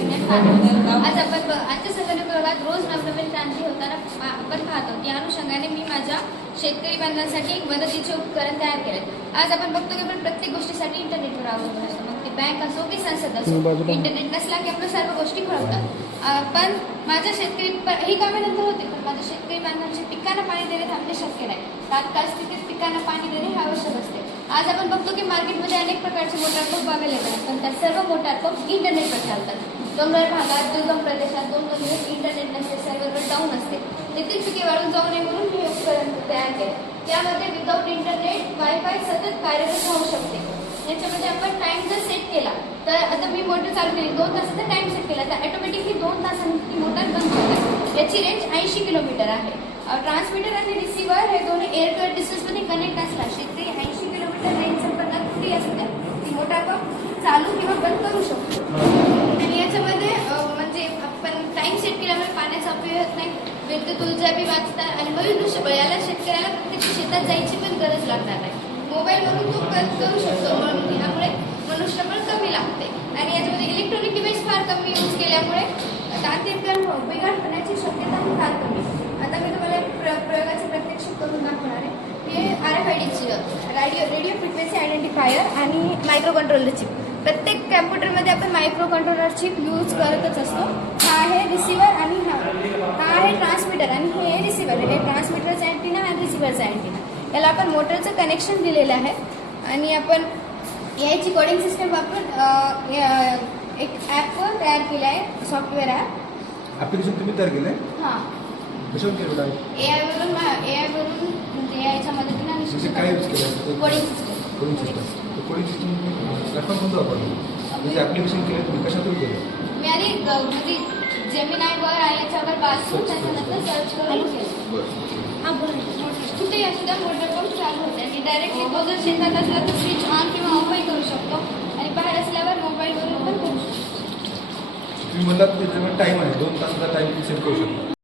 आज आपण आजच्या संगणक विभागात रोज नवनवीन क्रांती होताना आपण पाहतो. त्या अनुषंगाने मी माझ्या शेतकरी बांधवांसाठी एक मदतीचे उपकरण तयार केले. आज आपण बघतो की आपण प्रत्येक गोष्टीसाठी इंटरनेटवर अवलंबून असतो. मग ती बँक असो की संसद असो, इंटरनेट नसला की आपल्या सर्व गोष्टी खोळंबतात. पण माझ्या शेतकरी ही कामे नंतर होते, पण माझ्या शेतकरी बांधवांच्या पिकांना पाणी देणे थांबणे शक्य नाही. तात्काळ स्थितीत पिकांना पाणी देणे हे आवश्यक असते. आज आपण बघतो की मार्केटमध्ये अनेक प्रकारचे मोटार पंप अवेलेबल आहेत, पण त्या सर्व मोटार पंप इंटरनेटवर चालतात. डोंगर भागात, दुर्गम प्रदेशात 2-2 दिवस इंटरनेट नसते, सर्व्हरवर डाऊन असते. तेथील पिके वाळून जाऊ नये म्हणून हे उपकरण तयार केले. त्यामध्ये विदाऊट इंटरनेट वायफाय सतत कार्यरत राहू शकते. याच्यामध्ये आपण टाइम जर सेट केला तर आता मी मोटर चालू केली, 2 तासाचा टाइम सेट केला तर ऑटोमॅटिकली 2 तासांनी ती मोटर बंद होते. याची रेंज 80 किलोमीटर आहे. ट्रान्समीटर आणि रिसिव्हर हे दोन्ही एअर टू एअर डिस्टन्समध्ये कनेक्ट असला शेतकरी 80 किलोमीटर रेंज संपर्कात कुठेही असते ती मोटार पंप चालू किंवा बंद करू शकतो. आणि याच्यामध्ये म्हणजे आपण टाइम सेट केल्यामुळे पाण्याचा अपव्यय होत नाही, विद्युत ऊर्जा बी वाचतात आणि मनुष्य बळाला शेतकऱ्याला प्रत्यक्ष शेतात जायची पण गरज लागणार नाही. मोबाईलवरून तो करू शकतो, म्हणून यामुळे मनुष्यबळ कमी लागते. आणि याच्यामध्ये इलेक्ट्रॉनिक डिव्हाइस फार कमी यूज केल्यामुळे तांत्रिक बिघाड होण्याची शक्यता फार कमी. आता मी तुम्हाला प्रयोगाचे प्रत्यक्ष करून दाखवणार आहे. हे RFID रेडिओ फ्रिक्वेन्सी आयडेंटिफायर आणि मायक्रो कंट्रोलर चिप. प्रत्येक कॅम्प्युटरमध्ये आपण मायक्रो कंट्रोलर चिप यूज करतच असतो. हा आहे रिसिव्हर आणि हा आहे ट्रान्समीटर आणि हे रिसिव्हर. हे ट्रान्समीटरचा अँटिना आणि रिसिव्हरचा अँटिना. याला आपण मोटरचं कनेक्शन दिलेलं आहे आणि आपण याची कोडिंग सिस्टम वापरून एक ॲप तयार केलं आहे, सॉफ्टवेअर ॲप. ॲप्लिकेशन तुम्ही तयार केलं आहे? हां, कशावर केलं आहे? एआयवरून म्हणजे याच्या मदतीने म्हणजे काय यूज केलं? Coding system. Coding system. Coding system platform कोणतं वापरलं? म्हणजे ॲप्लिकेशन केलं तुम्ही कशातून केलं? मी आधी म्हणजे जेमिनायवर आणि याच्यावर वाचून त्याच्यानंतर सर्च करून केलं. हां, बरोबर. कुठेही असू द्या मोटर पंप चालू होते आणि डायरेक्टली तो जर शेतात असला तर स्विच ऑन किंवा ऑफही करू शकतो आणि बाहेर असल्यावर मोबाईलवरून पण करू शकतो. तुम्ही म्हणलात की त्याच्यामध्ये टाईम आहे, 2 तासाचा टाईम सेट करू शकतो.